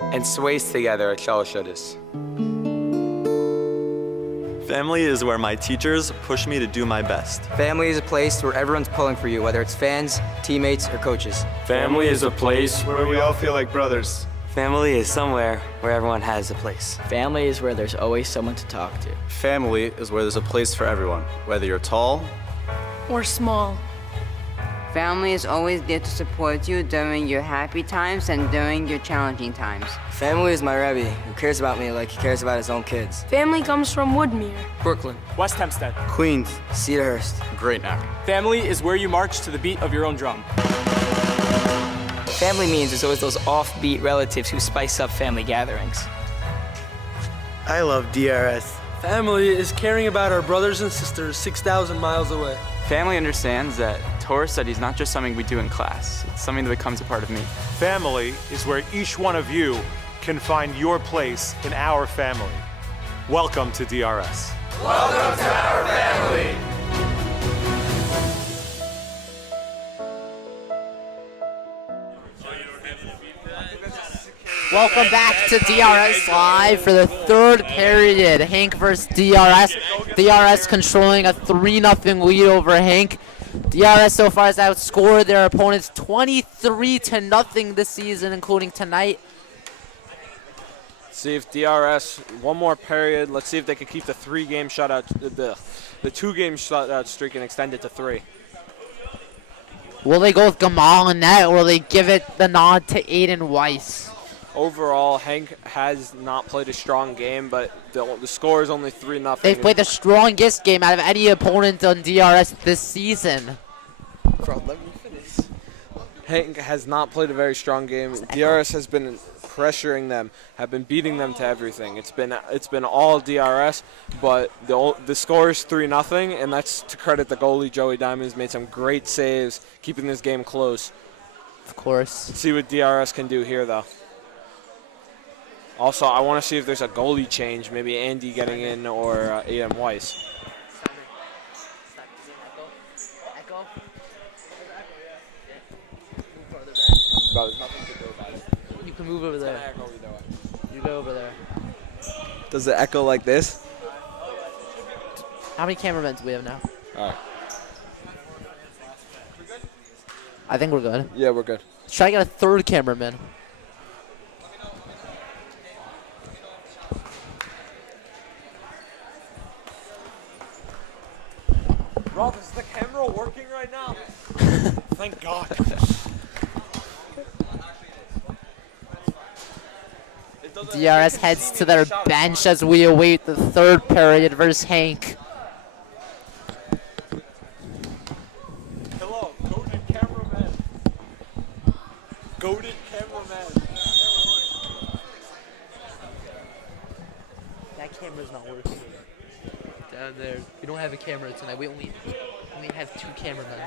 and sways together at Shalosh Shuddis. Family is where my teachers push me to do my best. Family is a place where everyone's pulling for you, whether it's fans, teammates, or coaches. Family is a place where we all feel like brothers. Family is somewhere where everyone has a place. Family is where there's always someone to talk to. Family is where there's a place for everyone, whether you're tall Or small. Family is always there to support you during your happy times and during your challenging times. Family is my Rebbe, who cares about me like he cares about his own kids. Family comes from Woodmere. Brooklyn, West Hempstead. Queens, Cedarhurst. Great neck. Family is where you march to the beat of your own drum. Family means there's always those offbeat relatives who spice up family gatherings. I love DRS. Family is caring about our brothers and sisters 6,000 miles away. Family understands that Torah study is not just something we do in class. It's something that becomes a part of me. Family is where each one of you can find your place in our family. Welcome to DRS. Welcome to our family. Welcome back to DRS Live for the third period. Hank versus DRS. DRS controlling a 3-0 lead over Hank. DRS so far has outscored their opponents 23-0 this season, including tonight. See if DRS, one more period. Let's see if they can keep the 3-game shutout, the 2-game shutout streak and extend it to 3. Will they go with Gamal in net, or will they give it the nod to Aiden Weiss? Overall, Hank has not played a strong game, but the score is only 3-0. They've played the strongest game out of any opponent on DRS this season. Bro, let me finish. Hank has not played a very strong game. DRS has been pressuring them, have been beating them to everything. It's been all DRS, but the score is 3-0, and that's to credit the goalie Joey Diamond's made some great saves, keeping this game close. Of course. Let's see what DRS can do here, though. Also, I want to see if there's a goalie change, maybe Andy getting in or Aiden Weiss. Bro, there's nothing to do about it. You can move over there. Echo either way. You go over there. Does it echo like this? How many cameramen do we have now? All right. I think we're good. Yeah, we're good. Let's try to get a third cameraman. Rob, is the camera working right now? Thank God. DRS heads to their bench as we await the third period versus Hank. Hello, goated cameraman. Goated cameraman. camera's not working. Down there. We don't have a camera tonight. We only have 2 cameramen.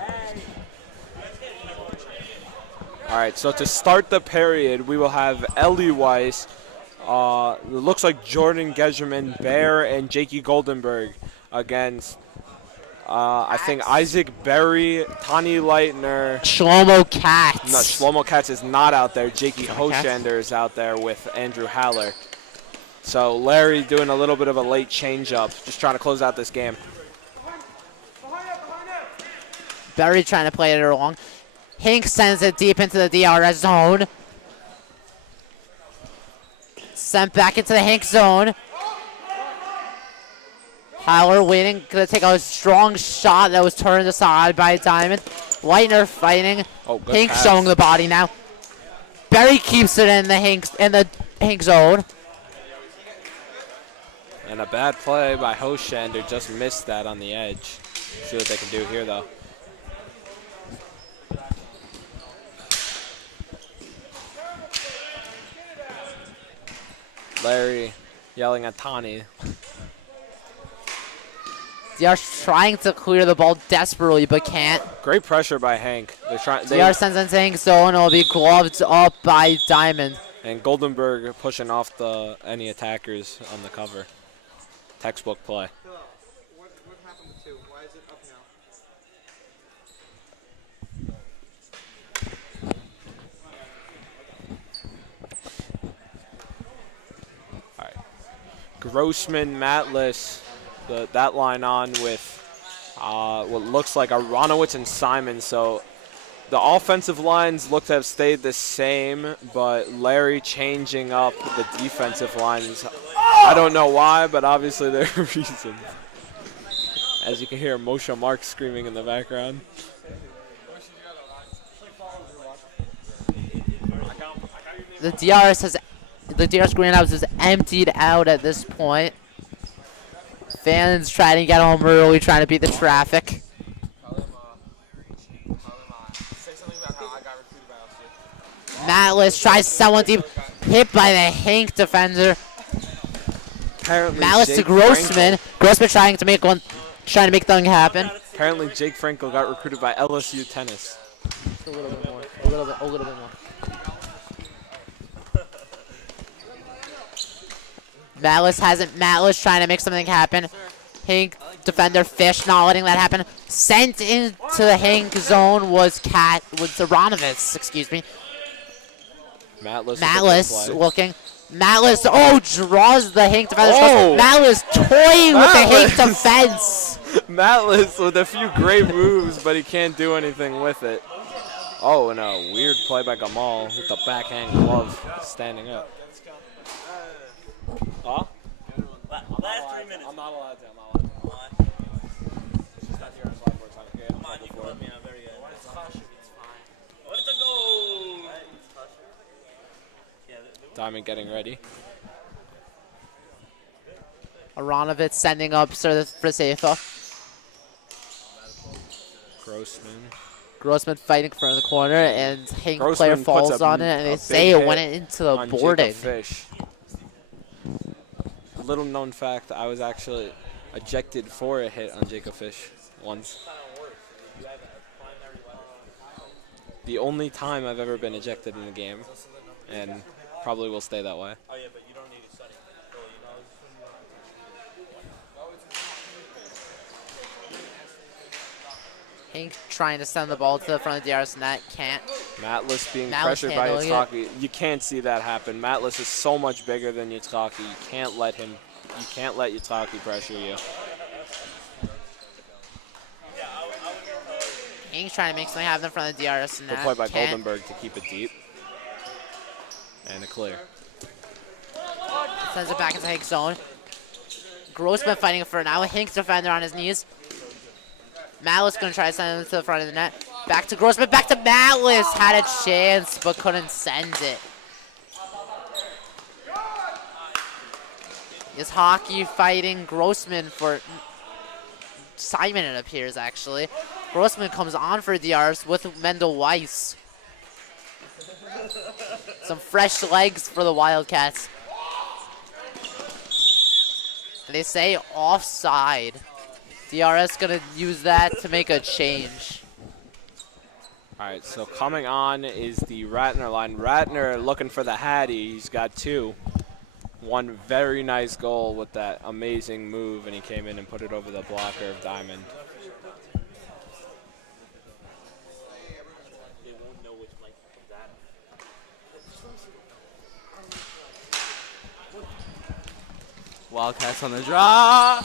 All right, so to start the period, we will have Ellie Weiss. It looks like Jordan Gejerman, Bear, and Jakey Goldenberg against, I think, Isaac Berry, Tani Leitner. Shlomo Katz. No, Shlomo Katz is not out there. Jakey Hoshander is out there with Andrew Haller. So Larry doing a little bit of a late change-up, just trying to close out this game. Berry trying to play it along. Hink sends it deep into the DRS zone. Sent back into the Hink zone. Haller waiting, gonna take a strong shot that was turned aside by Diamond. Leitner fighting. Hink pass. showing the body now. Berry keeps it in the Hink zone. And a bad play by Hoshander, just missed that on the edge. See what they can do here, though. Larry yelling at Tani. They are trying to clear the ball desperately, but can't. Great pressure by Hank. They're trying. DR sends in Hink zone. It'll be gloved up by Diamond. And Goldenberg pushing off any attackers on the cover. Textbook play. What happened with 2? Why is it up now? All right. Grossman, Matlis, that line on with what looks like Aronowitz and Simon. So the offensive lines look to have stayed the same, but Larry changing up the defensive lines. I don't know why, but obviously there are reasons. As you can hear Moshe Mark screaming in the background. The DRS greenhouse is emptied out at this point. Fans trying to get home early, trying to beat the traffic. Matlis tries someone deep, hit by the Hank defender. Matlis to Grossman. Grossman trying to make something happen. Apparently Jake Frankel got recruited by LSU tennis. Just a little bit more. A little bit more. Matlis trying to make something happen. Hank defender Fish not letting that happen. Sent into the Hank zone was Aronovitz, excuse me. Matlis looking. Matlis, draws the Hank defender. Matlis toying with the Hank defense. Matlis with a few great moves, but he can't do anything with it. Oh, and a weird play by Gamal with the backhand glove standing up. Huh? Last 3 minutes. I'm not allowed to. Come on, you can let me. I'm very good. It's fine. Where's the goal? Diamond getting ready. Aronovitz sending up for Safa. Grossman fighting for the corner, and Hank player falls on it, and they say it went into the boarding. A little known fact, I was actually ejected for a hit on Jacob Fish once. The only time I've ever been ejected in a game, and probably will stay that way. Oh yeah, but you don't need to study. Hank trying to send the ball to the front of the DRS net, can't. Matlis being pressured by Yitzhaki. You can't see that happen. Matlis is so much bigger than Yitzhaki. You can't let Yitzhaki pressure you. Hank's trying to make something happen in front of the DRS net. Good play by Goldenberg to keep it deep. And a clear. Sends it back into Hank's zone. Grossman fighting for it now. Hank's defender on his knees. Matlis going to try to send him to the front of the net. Back to Grossman, back to Matlis. Had a chance, but couldn't send it. Is Hockey fighting Grossman for Simon, it appears, actually. Grossman comes on for DRs with Mendel Weiss. Some fresh legs for the Wildcats. They say offside. DRS gonna use that to make a change. All right, so coming on is the Ratner line. Ratner looking for the Hattie. He's got 2. One very nice goal with that amazing move, and he came in and put it over the blocker of Diamond. Wildcats on the draw.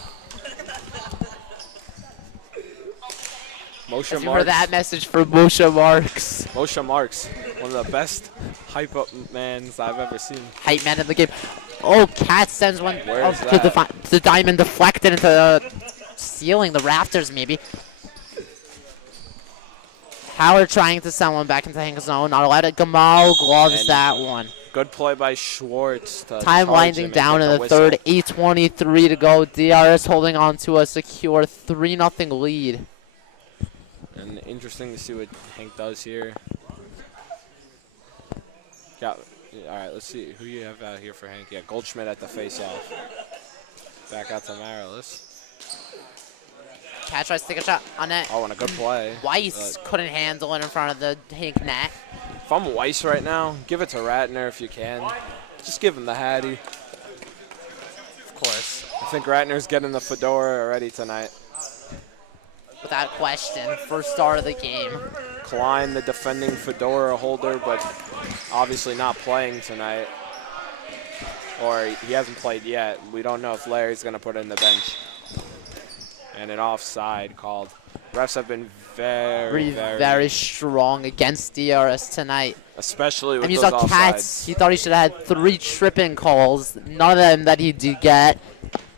Moshe As you Marks. heard that message from Moshe Marks. Moshe Marks, one of the best hype up mans I've ever seen. Hype man in the game. Oh, Cat sends one Where up is to that? the Diamond, deflected into the ceiling, the rafters maybe. Howard trying to send one back into Hank's zone. Not allowed it. Gamal gloves And that one. Good play by Schwartz. To Time charge winding him and down get in the whistle. third. 8:23 to go. DRS holding on to a secure 3-0 lead. And interesting to see what Hank does here. All right, let's see who you have out here for Hank. Yeah, Goldschmidt at the face-off. Back out to Marilis. Cat tries to take a shot on it. Oh, and a good play. Weiss couldn't handle it in front of the Hank net. If I'm Weiss right now, give it to Ratner if you can. Just give him the Hattie. Of course. I think Ratner's getting the fedora already tonight. Without question. First start of the game. Klein, the defending fedora holder, but obviously not playing tonight. Or he hasn't played yet. We don't know if Larry's going to put it in the bench. And an offside called. Refs have been very strong against DRS tonight. Especially with I mean, you those saw offsides. Katz. He thought he should have had 3 tripping calls. None of them that he did get.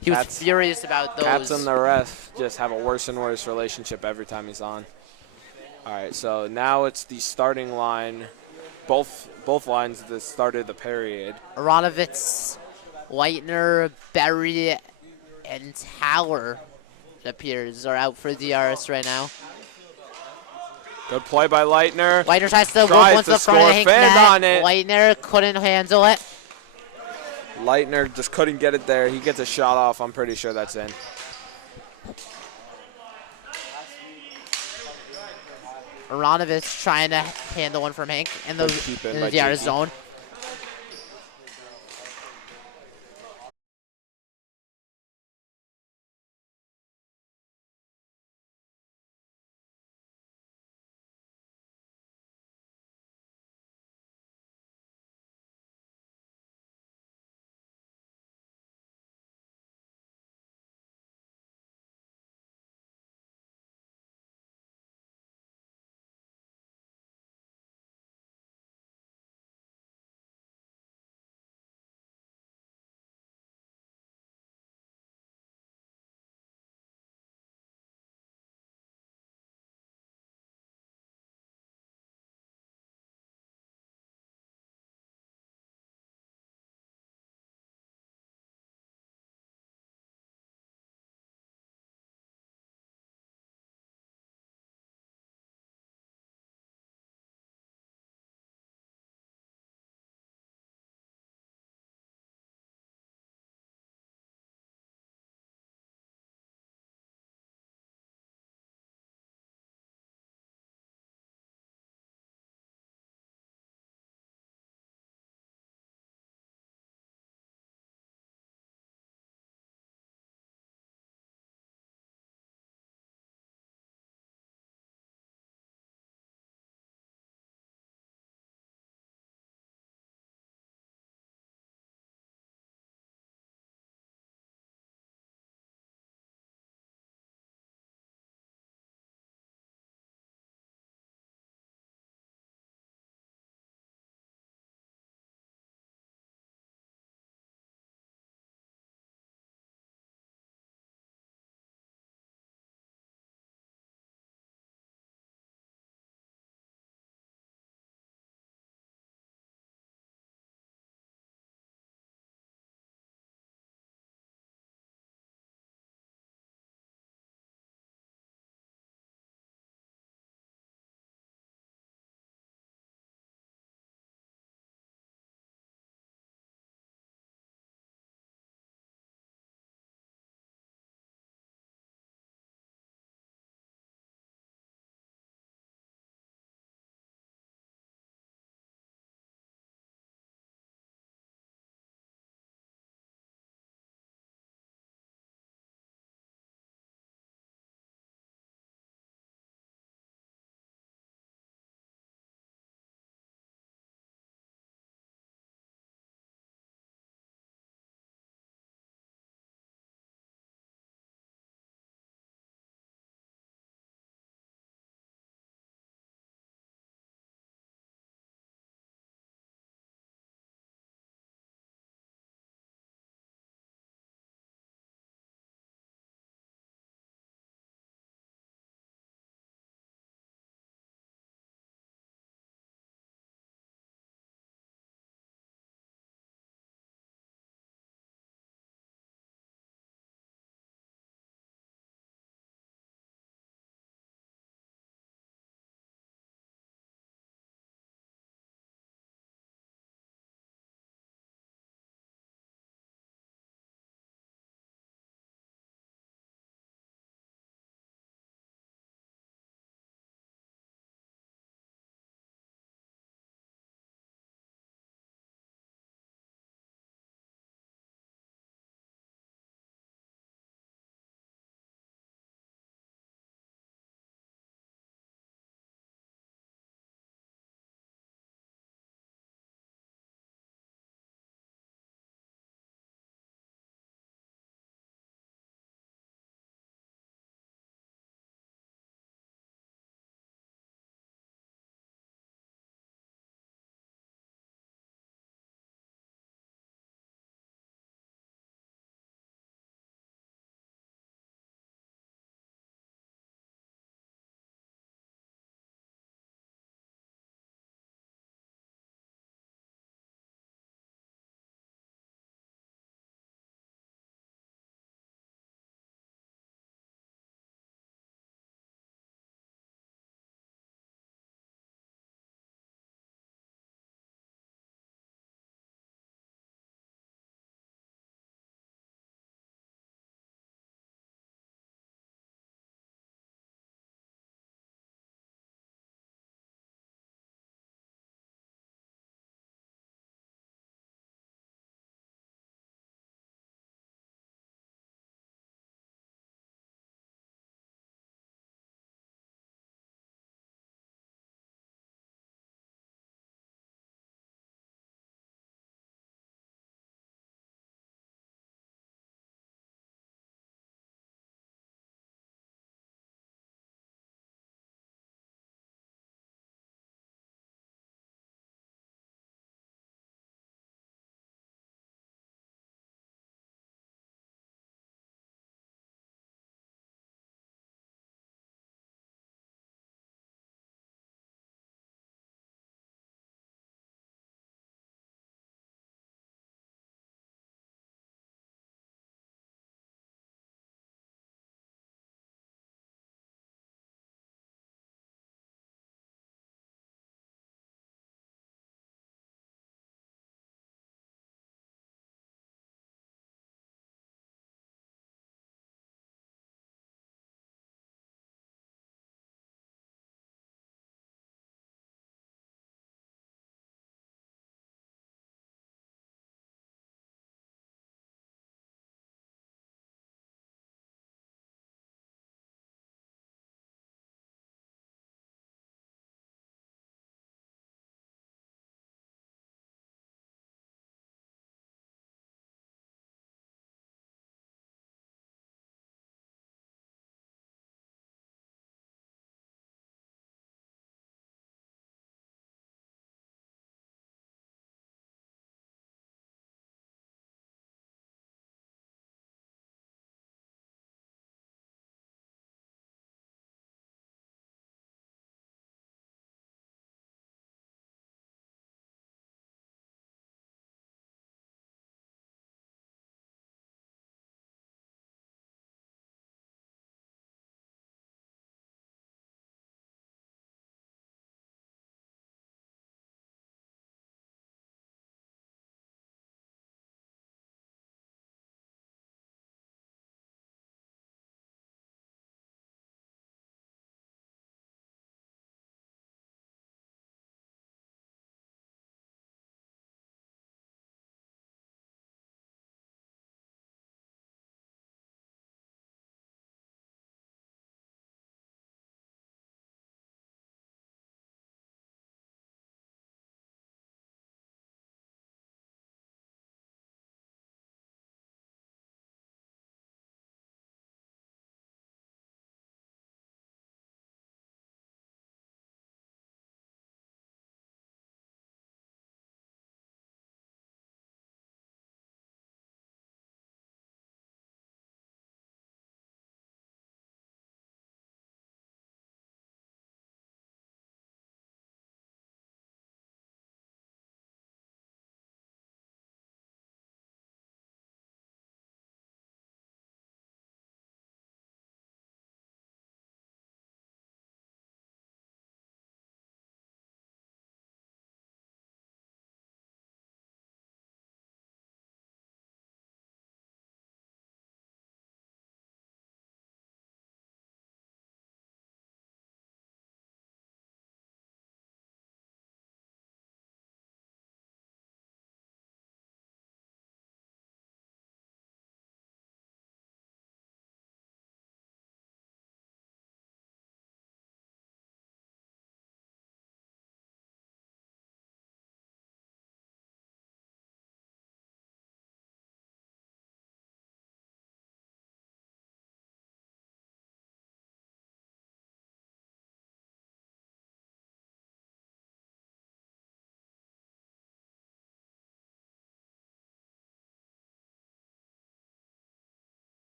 He was furious about those. Katz and the ref just have a worse and worse relationship every time he's on. All right, so now it's the starting line. Both lines at the start of the period. Aronovitz, Leitner, Berry, and Tower, it appears, are out for DRS right now. Good play by Leitner. Leitner tries to go once the front of the Hank net. on it. Leitner couldn't handle it. Leitner just couldn't get it there. He gets a shot off. I'm pretty sure that's in. Aronovitz trying to handle one from Hank in the DRS zone.